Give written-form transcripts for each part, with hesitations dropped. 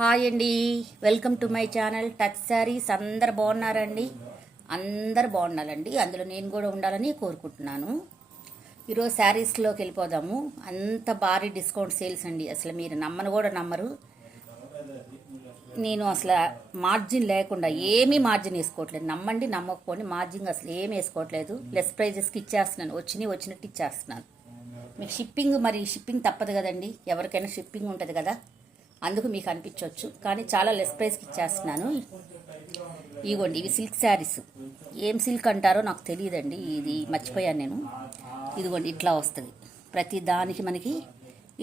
Hi అండి, welcome to my channel touch saris. అందరు బాగున్నారండి? అందరు బాగుండాలండి, అందులో నేను కూడా ఉండాలని కోరుకుంటున్నాను. ఈరోజు శారీస్లోకి వెళ్ళిపోదాము. అంత భారీ డిస్కౌంట్ సేల్స్ అండి, అసలు మీరు నమ్మను కూడా నమ్మరు. నేను అసలు మార్జిన్ లేకుండా ఏమీ మార్జిన్ వేసుకోవట్లేదు. నమ్మండి నమ్మకపోండి, మార్జిన్ అసలు ఏమి వేసుకోవట్లేదు. లెస్ ప్రైజెస్కి ఇచ్చేస్తున్నాను, వచ్చినట్టు ఇచ్చేస్తున్నాను. మీకు షిప్పింగ్ తప్పదు కదండి, ఎవరికైనా షిప్పింగ్ ఉంటుంది కదా, అందుకు మీకు అనిపించవచ్చు. కానీ చాలా లెస్ ప్రైస్కి ఇచ్చేస్తున్నాను. ఇగోండి, ఇవి సిల్క్ శారీస్. ఏం సిల్క్ అంటారో నాకు తెలియదండి, ఇది మర్చిపోయాను నేను. ఇదిగోండి, ఇట్లా వస్తుంది. ప్రతి దానికి మనకి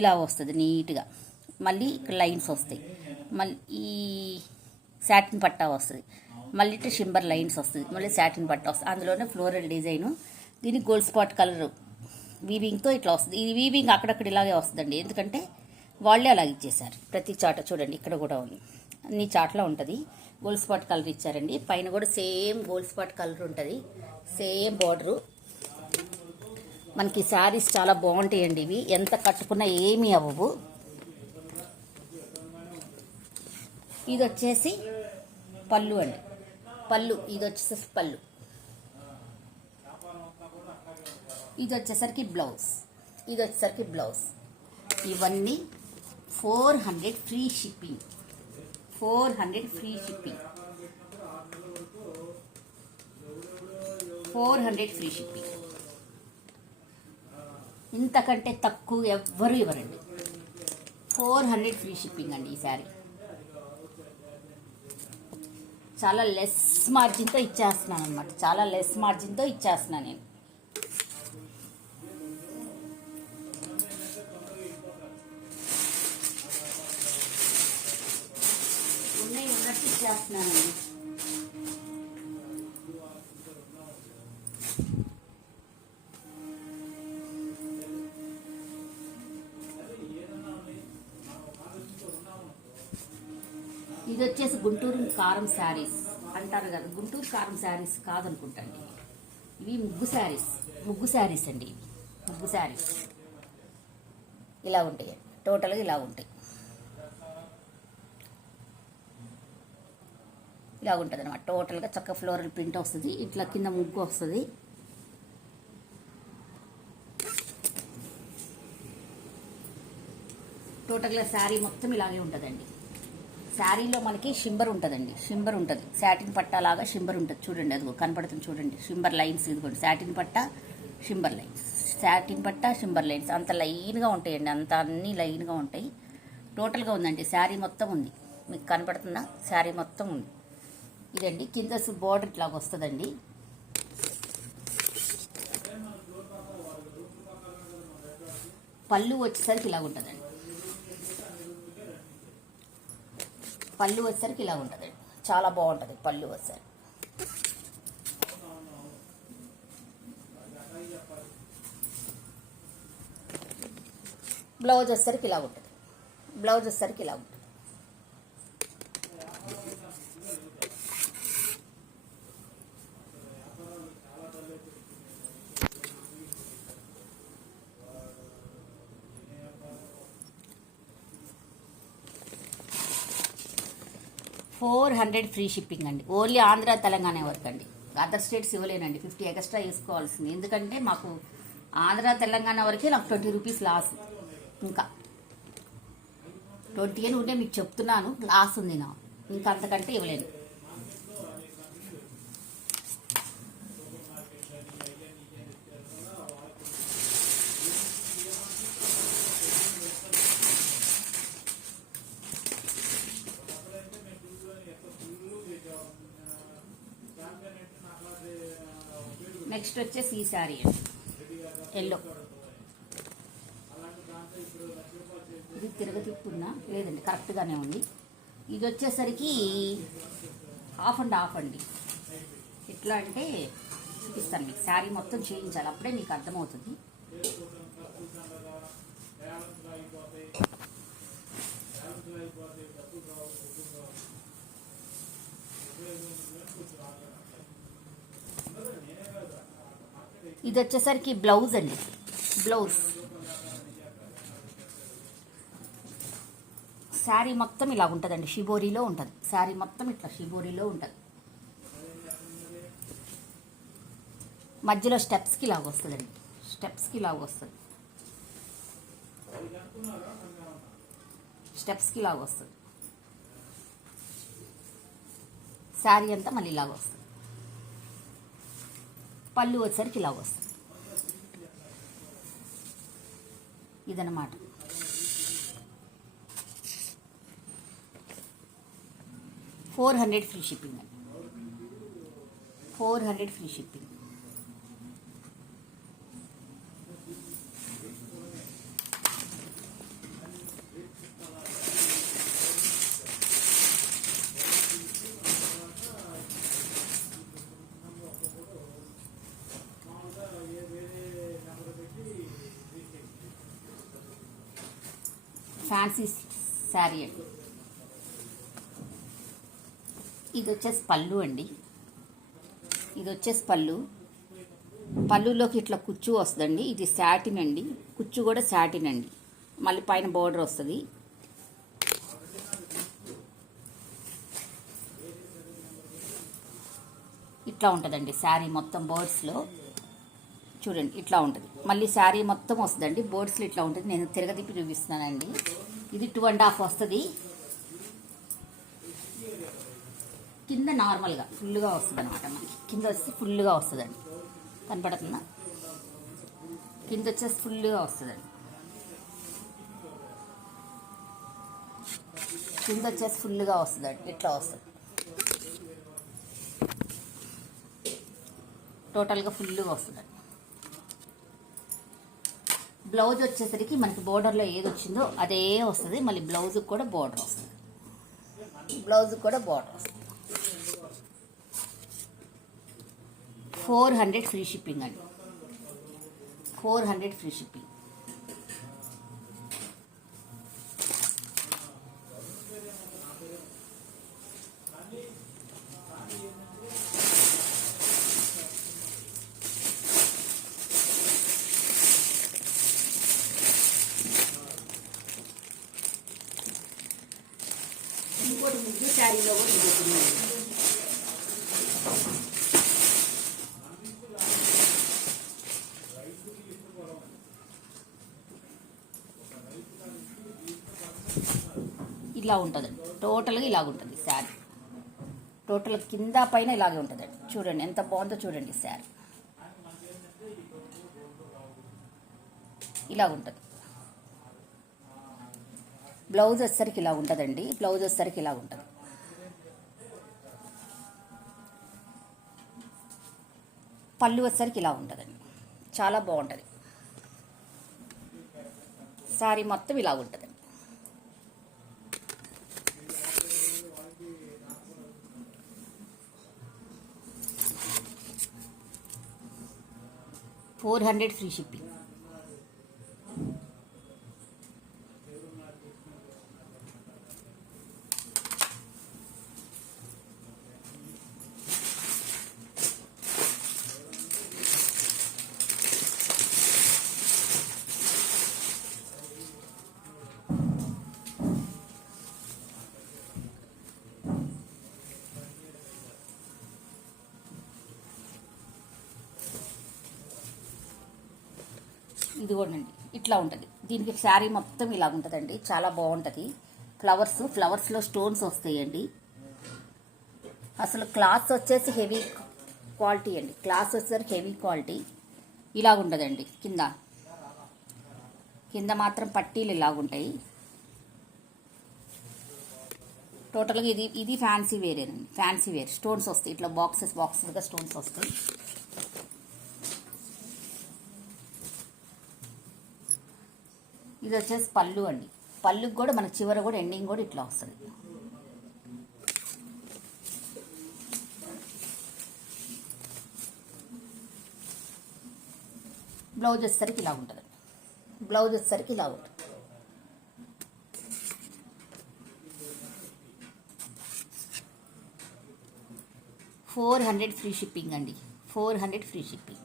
ఇలా వస్తుంది నీట్గా. మళ్ళీ ఇక్కడ లైన్స్ వస్తాయి. మళ్ళీ ఈ సాటిన్ పట్టా వస్తుంది. మళ్ళీ ఇట్లా షింబర్ లైన్స్ వస్తుంది. మళ్ళీ సాటిన్ పట్టా వస్తుంది. అందులోనే ఫ్లోరల్ డిజైను. దీనికి గోల్డ్ స్పాట్ కలర్ వీవింగ్తో ఇట్లా వస్తుంది. ఈ వీవింగ్ అక్కడక్కడ ఇలాగే వస్తుందండి, ఎందుకంటే వాళ్ళే అలాగ ఇచ్చేసారు. ప్రతి చాట చూడండి, ఇక్కడ కూడా ఉంది, అన్ని చాట్లో ఉంటుంది. గోల్డ్ స్పాట్ కలర్ ఇచ్చారండి. పైన కూడా సేమ్ గోల్డ్ స్పాట్ కలర్ ఉంటుంది, సేమ్ బార్డరు. మనకి శారీస్ చాలా బాగుంటాయండి. ఇవి ఎంత కట్టుకున్నా ఏమీ అవ్వవు. ఇది వచ్చేసి పళ్ళు అండి, పళ్ళు. ఇది వచ్చేసి పళ్ళు. ఇది వచ్చేసరికి బ్లౌజ్. ఇది వచ్చేసరికి బ్లౌజ్. ఇవన్నీ 400 free shipping. 400 free shipping. 400 free shipping. ఇంతకంటే తక్కువ ఎవ్వరూ ఇవ్వరండి. 400 ఫ్రీ షిప్పింగ్ అండి ఈ శారీ. చాలా లెస్ మార్జిన్తో ఇచ్చేస్తున్నాను అనమాట. చాలా లెస్ మార్జిన్తో ఇచ్చేస్తున్నాను నేను. ఇచ్చేస్తున్నానండి. ఇది వచ్చేసి గుంటూరు కారం శారీస్ అంటారు కదా, గుంటూరు కారం శారీస్ కాదనుకుంటండి. ఇవి ముగ్గు శారీస్ అండి. ఇవి ముగ్గు శారీస్ ఇలా ఉంటాయి, టోటల్గా ఇలా ఉంటాయి. ఇలా ఉంటుంది అనమాట. టోటల్గా చక్క ఫ్లోరల్ ప్రింట్ వస్తుంది. ఇట్లా కింద ముగ్గు వస్తుంది. టోటల్గా శారీ మొత్తం ఇలాగే ఉంటుందండి. శారీలో మనకి షింబర్ ఉంటుందండి, షింబర్ ఉంటుంది. సాటిన్ పట్టాలాగా షింబర్ ఉంటుంది. చూడండి, అదిగో కనపడుతుంది చూడండి, షింబర్ లైన్స్. ఇదిగోండి, సాటిన్ పట్ట షింబర్ లైన్స్, సాటిన్ పట్ట షింబర్ లైన్స్. అంత లైన్గా ఉంటాయండి, అంత అన్నీ లైన్గా ఉంటాయి. టోటల్గా ఉందండి, శారీ మొత్తం ఉంది. మీకు కనపడుతుందా? శారీ మొత్తం ఉంది. ఇదండి, కింద బోర్డర్ ఇట్లాగ వస్తుందండి. పళ్ళు వచ్చేసరికి ఇలా ఉంటుందండి. పళ్ళు వచ్చేసరికి ఇలా ఉంటుందండి. చాలా బాగుంటుంది పళ్ళు వచ్చేసరికి. బ్లౌజ్ వచ్చేసరికి ఇలా ఉంటుంది. బ్లౌజ్ వచ్చేసరికి ఇలా ఉంటుంది. $400 ఫ్రీ షిప్పింగ్ అండి. ఓన్లీ ఆంధ్ర తెలంగాణ వరకు అండి. అదర్ స్టేట్స్ ఇవ్వలేనండి. 50 ఎక్స్ట్రా వేసుకోవాల్సింది, ఎందుకంటే మాకు ఆంధ్ర తెలంగాణ వరకే నాకు 20 రూపీస్ లాస్. ఇంకా 20 అని ఉంటే మీకు చెప్తున్నాను, లాస్ ఉంది నా. ఇంకా అంతకంటే ఇవ్వలేను. నెక్స్ట్ వచ్చేసి ఈ శారీ అండి, ఎల్లో. ఇది తిప్పున్నా లేదండి, కరెక్ట్గానే ఉంది. ఇది వచ్చేసరికి హాఫ్ అండ్ హాఫ్ అండి. ఎట్లా అంటే చూపిస్తాను మీకు. శారీ మొత్తం చేయించాలి, అప్పుడే మీకు అర్థమవుతుంది. ఇది వచ్చేసరికి బ్లౌజ్ అండి, బ్లౌజ్ శారీ మొత్తం ఇలా ఉంటుందండి, షిబోరీలో ఉంటుంది. శారీ మొత్తం ఇట్లా షిబోరీలో ఉంటుంది. మధ్యలో స్టెప్స్కి ఇలాగ వస్తుందండి, స్టెప్స్కి ఇలాగ వస్తుంది, స్టెప్స్కి ఇలాగ వస్తుంది. శారీ అంతా మళ్ళీ ఇలాగ వస్తుంది. పళ్ళు వచ్చేసరికి ఇలాగ వస్తుంది. ఇదన్నమాట. $400 ఫ్రీ షిప్పింగ్ అండి. 400 ఫ్రీ షిప్పింగ్. ఫ్యాన్సీ శారీ అండి. ఇది వచ్చేసి పళ్ళు అండి. ఇది వచ్చేసి పళ్ళు. పళ్ళులోకి ఇట్లా కుచ్చు వస్తుందండి. ఇది శాటిన్ అండి, కుచ్చు కూడా శాటిన్ అండి. మళ్ళీ పైన బోర్డర్ వస్తుంది. ఇట్లా ఉంటుందండి శారీ మొత్తం బోర్డ్స్లో. చూడండి ఇట్లా ఉంటుంది. మళ్ళీ శారీ మొత్తం వస్తుందండి బోర్డ్స్లో ఇట్లా ఉంటుంది. నేను తిరగదిప్పి చూపిస్తున్నానండి. ఇది 2.5 వస్తుంది. కింద నార్మల్గా ఫుల్గా వస్తుంది అనమాట. మనకి కింద వచ్చి ఫుల్గా వస్తుందండి. కనపడుతుందా? కింద వచ్చేసి ఫుల్గా వస్తుందండి. కింద వచ్చేసి ఫుల్గా వస్తుందండి. ఇట్లా వస్తుంది. టోటల్గా ఫుల్గా వస్తుందండి. బ్లౌజ్ వచ్చేసరికి మనకి బోర్డర్లో ఏది వచ్చిందో అదే వస్తుంది. మళ్ళీ బ్లౌజ్కి కూడా బోర్డర్ వస్తుంది. బ్లౌజ్కి కూడా బోర్డర్ వస్తుంది. 400 ఫ్రీ షిప్పింగ్ అండి. 400 ఫ్రీ షిప్పింగ్. ఇంకోటి ముగ్గు శారీలో కూడా ఇది. ఇలా ఉంటుందండి. టోటల్గా ఇలాగ ఉంటుంది శారీ. టోటల్ కింద పైన ఇలాగే ఉంటుందండి. చూడండి ఎంత బాగుందో చూడండి శారీ. ఇలాగ ఉంటుంది. బ్లౌజ్ వచ్చేసరికి ఇలా ఉంటుందండి. బ్లౌజ్ వచ్చేసరికి ఇలా ఉంటుంది. పళ్ళు వచ్చేసరికి ఇలా ఉంటుందండి. చాలా బాగుంటుంది. శారీ మొత్తం ఇలా ఉంటుందండి. $400 ఫ్రీ షిప్పింగ్. ఇది కూడా అండి ఇట్లా ఉంటుంది. దీనికి శారీ మొత్తం ఇలా ఉంటుందండి. చాలా బాగుంటుంది. ఫ్లవర్స్లో స్టోన్స్ వస్తాయండి. అసలు క్లాత్ వచ్చేసి హెవీ క్వాలిటీ అండి. క్లాత్ వచ్చేసరికి హెవీ క్వాలిటీ. ఇలాగ ఉంటుందండి. కింద మాత్రం పట్టీలు ఇలాగుంటాయి. టోటల్గా ఇది ఫ్యాన్సీ వేరేనండి. ఫ్యాన్సీ వేర్ స్టోన్స్ వస్తాయి. ఇట్లా బాక్సెస్గా స్టోన్స్ వస్తాయి. ఇది వచ్చేసి పళ్ళు అండి. పళ్ళుకి కూడా మనకి చివర కూడా ఎండింగ్ కూడా ఇట్లా వస్తుంది. బ్లౌజ్ వచ్చేసరికి ఇలా ఉంటుంది. బ్లౌజ్ వచ్చేసరికి ఇలా ఉంటుంది. $400 ఫ్రీ షిప్పింగ్ అండి. 400 ఫ్రీ షిప్పింగ్.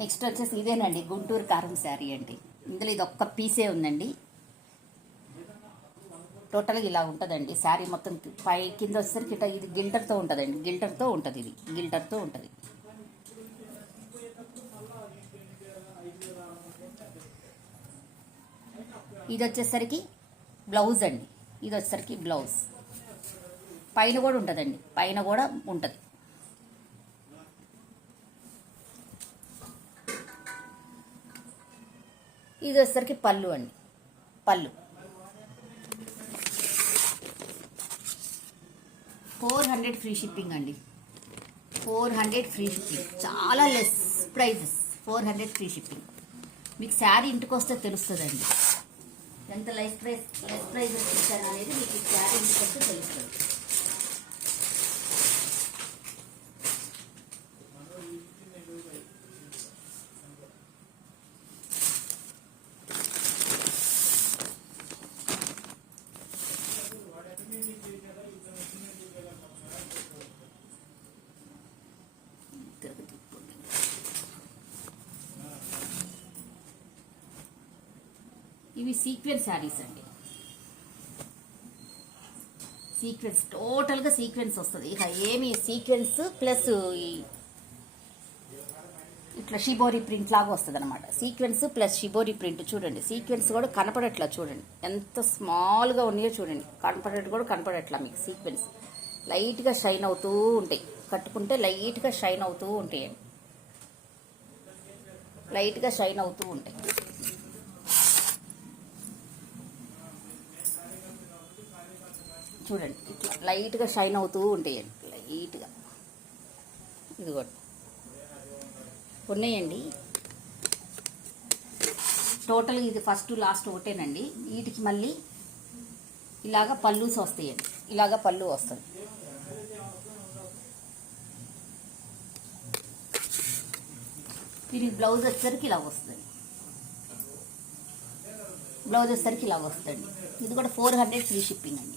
నెక్స్ట్ వచ్చేసి ఇదేనండి గుంటూరు కారం శారీ అండి. ఇందులో ఇది ఒక్క పీసే ఉందండి. టోటల్గా ఇలా ఉంటుందండి శారీ మొత్తం. పై కింద వచ్చేసరికి ఇట్లా ఇది గిల్టర్తో ఉంటుందండి. గిల్టర్తో ఉంటుంది, ఇది గిల్టర్తో ఉంటుంది. ఇది వచ్చేసరికి బ్లౌజ్ అండి. ఇది వచ్చేసరికి బ్లౌజ్ పైన కూడా ఉంటుందండి, పైన కూడా ఉంటుంది. ఇది వచ్చేసరికి పళ్ళు అండి. పళ్ళు 400 ఫ్రీ షిప్పింగ్ అండి. 400 ఫ్రీ షిప్పింగ్, చాలా లెస్ ప్రైజెస్. 400 free shipping. మీకు శారీ ఇంటికి వస్తే తెలుస్తుందండి ఎంత లెస్ ప్రైజెస్ ఇచ్చాను అనేది. మీకు శారీ ఇంటికి వస్తే తెలుస్తుంది. ఇవి సీక్వెన్స్ శారీస్ అండి. సీక్వెన్స్, టోటల్గా సీక్వెన్స్ వస్తుంది. ఇక ఏమి సీక్వెన్స్ ప్లస్ ఇట్లా షిబోరి ప్రింట్ లాగా వస్తుంది అనమాట. Sequence plus shibori print. చూడండి సీక్వెన్స్ కూడా కనపడట్లా, చూడండి ఎంత స్మాల్గా ఉన్నాయో చూడండి. కనపడేట్టు కూడా కనపడట్లా మీకు. సీక్వెన్స్ లైట్గా షైన్ అవుతూ ఉంటాయి, కట్టుకుంటే లైట్గా షైన్ అవుతూ ఉంటాయండి. లైట్గా షైన్ అవుతూ ఉంటాయి. చూడండి ఇట్లా లైట్గా షైన్ అవుతూ ఉంటాయండి. లైట్గా ఇది కూడా ఉన్నాయండి. టోటల్ ఇది ఫస్ట్ లాస్ట్ ఒకటేనండి. వీటికి మళ్ళీ ఇలాగ పళ్ళుస్ వస్తాయండి. ఇలాగ పళ్ళు వస్తుంది. దీనికి బ్లౌజ్ వచ్చేసరికి ఇలా వస్తుంది. బ్లౌజ్ వచ్చేసరికి ఇలా వస్తుంది. ఇది కూడా 400 ఫ్రీ షిప్పింగ్ అండి.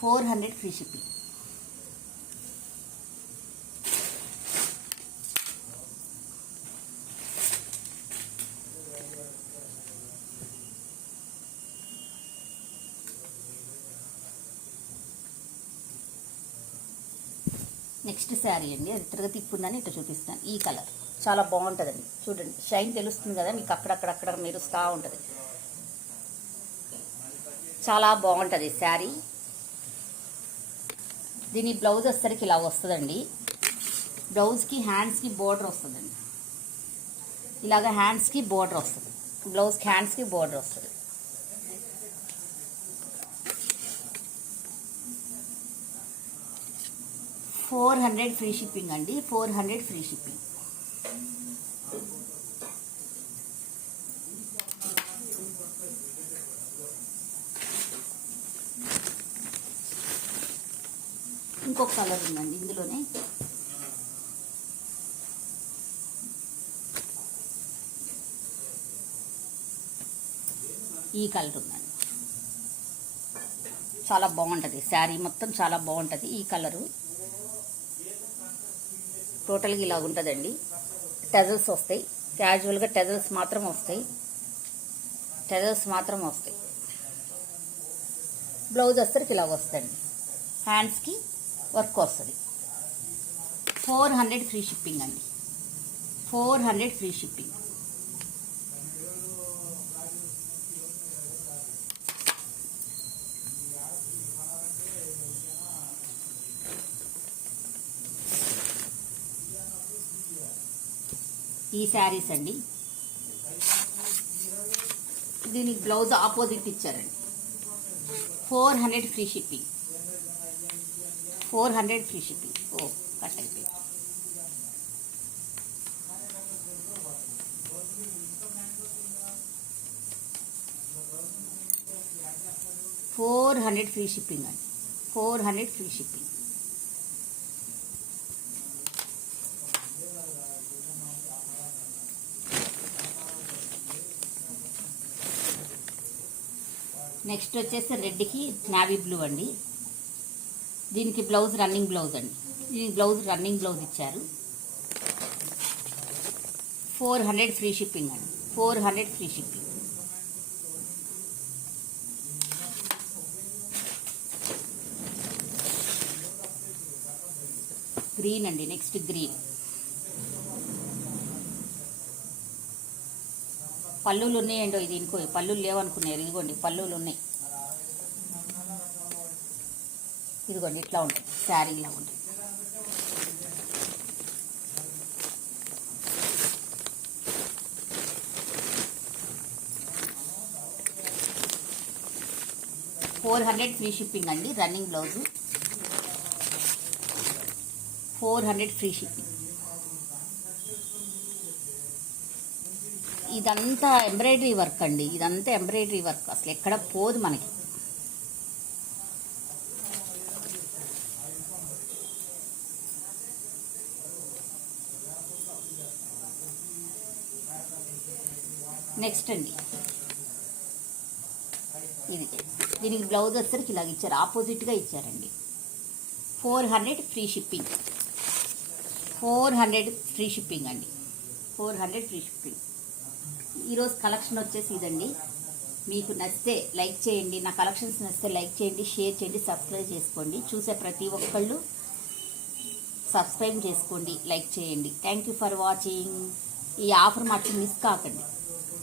400 ఫ్రీ షిప్పింగ్. నెక్స్ట్ శారీ అండి. అది తిరగతి ఇప్పుందని ఇట్లా చూపిస్తాను. ఈ కలర్ చాలా బాగుంటుందండి. చూడండి షైన్ తెలుస్తుంది కదా మీకు. అక్కడక్కడ మెరుస్తూ ఉంటుంది. చాలా బాగుంటుంది శారీ. దీని బ్లౌజ్ వచ్చేసరికి ఇలా వస్తుందండి. బ్లౌజ్కి హ్యాండ్స్కి బోర్డర్ వస్తుందండి. ఇలాగ హ్యాండ్స్కి బోర్డర్ వస్తుంది. బ్లౌజ్కి హ్యాండ్స్కి బోర్డర్ వస్తుంది. $400 ఫ్రీ షిప్పింగ్ అండి. 400 ఫ్రీ షిప్పింగ్. ఇంకొక కలర్ ఉందండి ఇందులోనే. ఈ కలర్ ఉందండి. చాలా బాగుంటుంది శారీ మొత్తం, చాలా బాగుంటుంది. ఈ కలరు టోటల్గా ఇలా ఉంటుందండి. టెజల్స్ వస్తాయి. క్యాజువల్గా టెజల్స్ మాత్రం వస్తాయి. బ్లౌజ్ వచ్చేసరికి ఇలా వస్తుంది. హ్యాండ్స్కి వర్క్ వస్తుంది. 400 ఫ్రీ షిప్పింగ్ అండి. 400 ఫ్రీ షిప్పింగ్. ఈ శారీస్ అండి. దీనికి బ్లౌజ్ ఆపోజిట్ ఇచ్చారండి. 400 ఫ్రీ షిప్పింగ్. 400 free shipping. ఓ కట్ అయిపోయింది. $400 ఫ్రీ షిప్పింగ్ అండి. 400 ఫ్రీ షిప్పింగ్. నెక్స్ట్ వచ్చేసి రెడ్కి నావీ బ్లూ అండి. దీనికి బ్లౌజ్ రన్నింగ్ బ్లౌజ్ అండి. దీనికి బ్లౌజ్ రన్నింగ్ బ్లౌజ్ ఇచ్చారు. 400 ఫ్రీ షిప్పింగ్ అండి. 400 ఫ్రీ షిప్పింగ్. గ్రీన్ అండి. Next green. పళ్ళులు ఉన్నాయండి. ఇది ఇంకో పళ్ళులు లేవనుకున్నారు. ఇదిగోండి పళ్ళులు ఉన్నాయి. ఇదిగోండి ఇట్లా ఉంటుంది. శారీ ఇలా ఉంటుంది. $400 ఫ్రీ షిప్పింగ్ అండి. Running blouse 400 free shipping. ఇదంతా ఎంబ్రాయిడరీ వర్క్ అండి. ఇదంతా ఎంబ్రాయిడరీ వర్క్, అసలు ఎక్కడ పోదు మనకి. నెక్స్ట్ అండి ఇది. దీనికి బ్లౌజ్ వచ్చేసరికి ఇలాగ ఇచ్చారు, ఆపోజిట్గా ఇచ్చారండి. 400 ఫ్రీ షిప్పింగ్. 400 ఫ్రీ షిప్పింగ్ అండి. 400 ఫ్రీ షిప్పింగ్. ఈరోజు కలెక్షన్ వచ్చేసి ఇదండి. మీకు నచ్చితే లైక్ చేయండి. నా కలెక్షన్స్ నచ్చితే లైక్ చేయండి, షేర్ చేయండి, సబ్స్క్రైబ్ చేసుకోండి. చూసే ప్రతి ఒక్కళ్ళు సబ్స్క్రైబ్ చేసుకోండి, లైక్ చేయండి. Thank you for watching. ఈ ఆఫర్ మాత్రం మిస్ కాకండి.